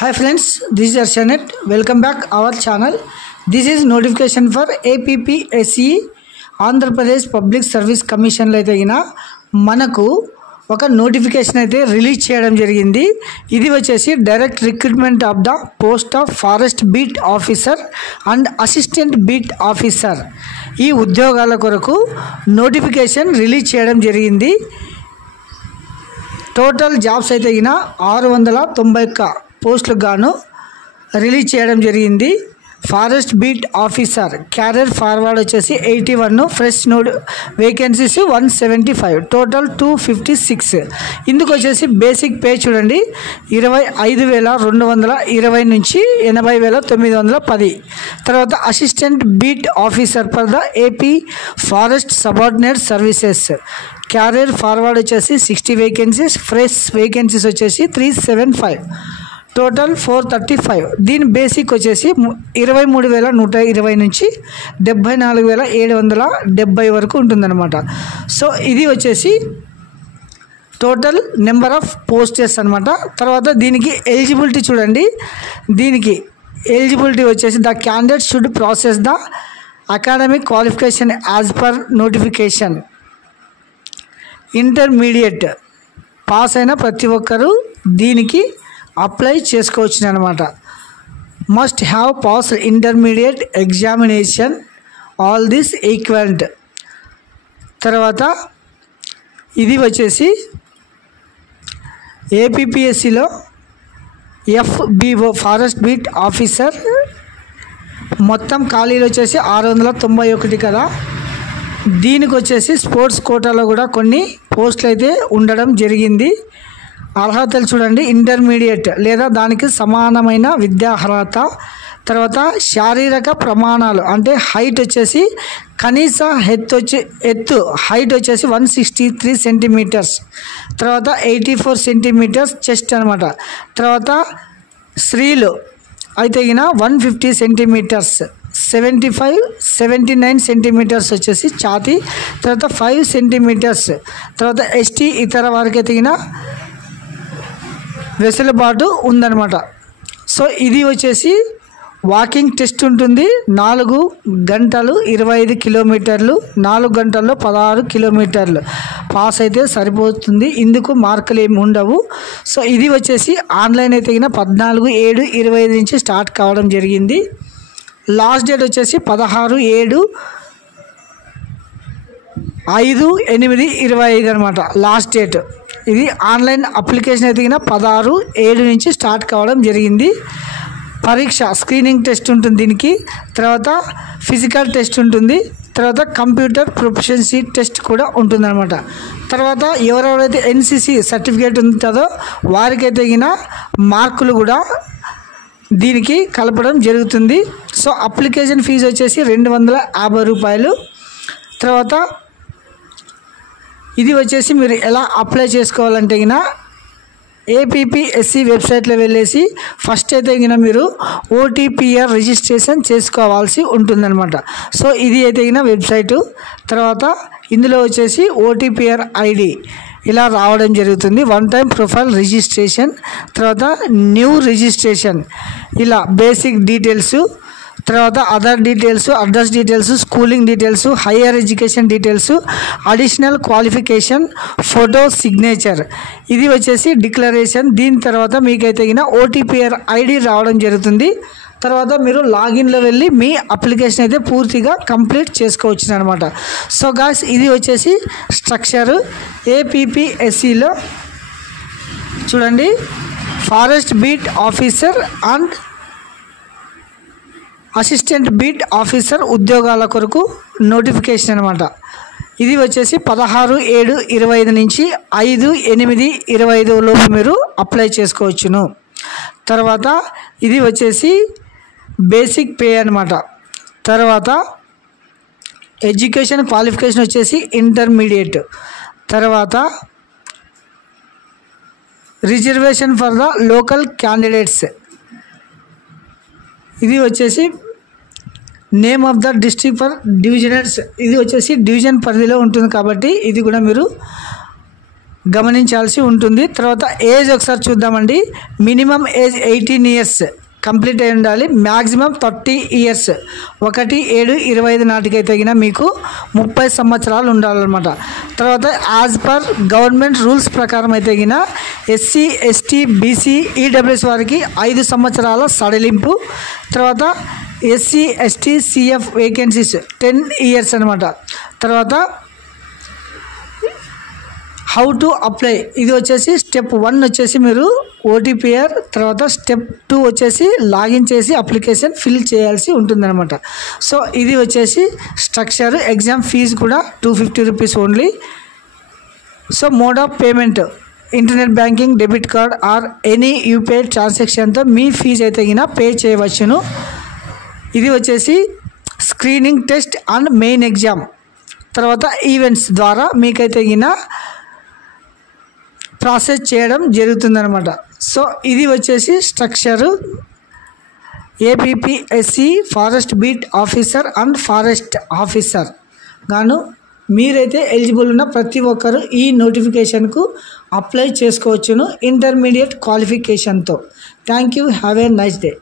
Hi friends, this is Arshanath. Welcome back our channel. This is notification for APPSC Andhra Pradesh Public Service Commission లో అయితే మనకు ఒక notification అయితే release చేయడం జరిగింది. ఇది వచ్చేసి direct recruitment of the post of forest beat officer and assistant beat officer. ఈ ఉద్యోగాల కొరకు నోటిఫికేషన్ రిలీజ్ చేయడం జరిగింది. టోటల్ జాబ్స్ అయితే 691 పోస్టులకు గాను రిలీజ్ చేయడం జరిగింది. Forest beat officer carrier forward వచ్చేసి 81, ఫ్రెష్ వేకెన్సీస్ 175, టోటల్ 256. ఇందుకు వచ్చేసి బేసిక్ పే చూడండి 25,220 నుంచి 80,910. తర్వాత assistant beat officer for the AP forest subordinate services carrier forward వచ్చేసి 60 వేకెన్సీస్, ఫ్రెష్ వేకెన్సీస్ వచ్చేసి 375, టోటల్ 435. దీని బేసిక్ వచ్చేసి 23,120 నుంచి 74,770 వరకు ఉంటుందన్నమాట. సో ఇది వచ్చేసి టోటల్ నెంబర్ ఆఫ్ పోస్టెస్ అనమాట. తర్వాత దీనికి ఎలిజిబిలిటీ చూడండి. దీనికి ఎలిజిబిలిటీ వచ్చేసి the candidate should process the academic qualification as per notification. Intermediate pass అయిన ప్రతి ఒక్కరూ దీనికి అప్లై చేసుకోవచ్చు అనమాట. Must have pass intermediate examination all this equivalent. తర్వాత ఇది వచ్చేసి ఏపీఎస్సిలో FBO ఫారెస్ట్ బీట్ ఆఫీసర్ మొత్తం ఖాళీలు వచ్చేసి 691 కదా. దీనికి వచ్చేసి స్పోర్ట్స్ కోటాలో కూడా కొన్ని పోస్టులు అయితే ఉండడం జరిగింది. అర్హతలు చూడండి. ఇంటర్మీడియట్ లేదా దానికి సమానమైన విద్యా అర్హత. తర్వాత శారీరక ప్రమాణాలు అంటే హైట్ వచ్చేసి కనీస ఎత్తు హైట్ వచ్చేసి 163 సెంటీమీటర్స్, తర్వాత 84 సెంటీమీటర్స్ చెస్ట్ అనమాట. తర్వాత స్త్రీలు అయితే 150 సెంటీమీటర్స్, 79 సెంటీమీటర్స్ వచ్చేసి ఛాతీ, తర్వాత 5 సెంటీమీటర్స్. తర్వాత ST ఇతర వారికి అయితే వెసులుబాటు ఉందన్నమాట. సో ఇది వచ్చేసి వాకింగ్ టెస్ట్ ఉంటుంది. 4 గంటలు 25 కిలోమీటర్లు, 4 గంటల్లో 16 కిలోమీటర్లు పాస్ అయితే సరిపోతుంది. ఇందుకు మార్కులు ఏమి ఉండవు. సో ఇది వచ్చేసి ఆన్లైన్ అయితే 14/7/25 నుంచి స్టార్ట్ కావడం జరిగింది. లాస్ట్ డేట్ వచ్చేసి 16/5/8/25 అనమాట లాస్ట్ డేట్. ఇది ఆన్లైన్ అప్లికేషన్ అయితే 16/7 నుంచి స్టార్ట్ కావడం జరిగింది. పరీక్ష స్క్రీనింగ్ టెస్ట్ ఉంటుంది దీనికి. తర్వాత ఫిజికల్ టెస్ట్ ఉంటుంది. తర్వాత కంప్యూటర్ ప్రొఫిషియన్సీ టెస్ట్ కూడా ఉంటుందన్నమాట. తర్వాత ఎవరెవరైతే NCC సర్టిఫికేట్ ఉంటుందో వారికైతే మార్కులు కూడా దీనికి కలపడం జరుగుతుంది. సో అప్లికేషన్ ఫీజు వచ్చేసి 250 రూపాయలు. తర్వాత ఇది వచ్చేసి మీరు ఎలా అప్లై చేసుకోవాలంటే APPSC వెబ్సైట్లో వెళ్ళేసి ఫస్ట్ అయితే మీరు OTPR రిజిస్ట్రేషన్ చేసుకోవాల్సి ఉంటుందన్నమాట. సో ఇది అయితే వెబ్సైటు. తర్వాత ఇందులో వచ్చేసి OTPR ID ఇలా రావడం జరుగుతుంది. 1 టైం ప్రొఫైల్ రిజిస్ట్రేషన్, తర్వాత న్యూ రిజిస్ట్రేషన్, ఇలా బేసిక్ డీటెయిల్స్, తర్వాత other details, address details, schooling details, higher education details, additional qualification, photo signature. ఇది వచ్చేసి డిక్లరేషన్. దీని తర్వాత మీకైతే OTPR ID రావడం జరుగుతుంది. తర్వాత మీరు లాగిన్లో వెళ్ళి మీ అప్లికేషన్ అయితే పూర్తిగా కంప్లీట్ చేసుకోవచ్చు అనమాట. సో గాయ్స్ ఇది వచ్చేసి స్ట్రక్చరు. APPSCలో చూడండి forest beat officer and assistant beat officer ఉద్యోగాల కొరకు నోటిఫికేషన్ అనమాట. ఇది వచ్చేసి 16/7/25 నుంచి 5/8/25 లోపు మీరు అప్లై చేసుకోవచ్చును. తర్వాత ఇది వచ్చేసి బేసిక్ పే అనమాట. తర్వాత ఎడ్యుకేషన్ క్వాలిఫికేషన్ వచ్చేసి ఇంటర్మీడియట్. తర్వాత reservation for the local candidates. ఇది వచ్చేసి name of the district for divisioners. ఇది వచ్చేసి డివిజన్ పరిధిలో ఉంటుంది కాబట్టి ఇది కూడా మీరు గమనించాల్సి ఉంటుంది. తర్వాత ఏజ్ ఒకసారి చూద్దామండి. మినిమం ఏజ్ 18 ఇయర్స్ కంప్లీట్ అయి ఉండాలి. మ్యాక్సిమం 30 ఇయర్స్ 1/7/25 నాటికైతే తగిన మీకు 30 సంవత్సరాలు ఉండాలన్నమాట. తర్వాత యాజ్ పర్ గవర్నమెంట్ రూల్స్ ప్రకారం అయితే తగిన ఎస్సీ ఎస్టీ బీసీ ఈడబ్ల్యూఎస్ వారికి 5 సంవత్సరాల సడలింపు. తర్వాత SC ST CF vacancies 10 years అనమాట. తర్వాత హౌ టు అప్లై ఇది వచ్చేసి స్టెప్ 1 వచ్చేసి మీరు ఓటీపీఆర్, తర్వాత స్టెప్ 2 వచ్చేసి లాగిన్ చేసి అప్లికేషన్ ఫిల్ చేయాల్సి ఉంటుందన్నమాట. సో ఇది వచ్చేసి స్ట్రక్చర్. ఎగ్జామ్ ఫీజు కూడా 250 rupees only. So mode of payment internet banking, debit card or any UPI ట్రాన్సాక్షన్తో మీ ఫీజు అయితే తగిన పే చేయవచ్చును. ఇది వచ్చేసి screening test and main exam, తర్వాత ఈవెంట్స్ ద్వారా మీకైతే తగిన ప్రాసెస్ చేయడం జరుగుతుందన్నమాట. సో ఇది వచ్చేసి structure. APPSC forest beat officer and forest officer గాను మీరైతే ఎలిజిబుల్ ఉన్న ప్రతి ఒక్కరు ఈ నోటిఫికేషన్కు అప్లై చేసుకోవచ్చును ఇంటర్మీడియట్ క్వాలిఫికేషన్తో. Thank you. Have a nice day.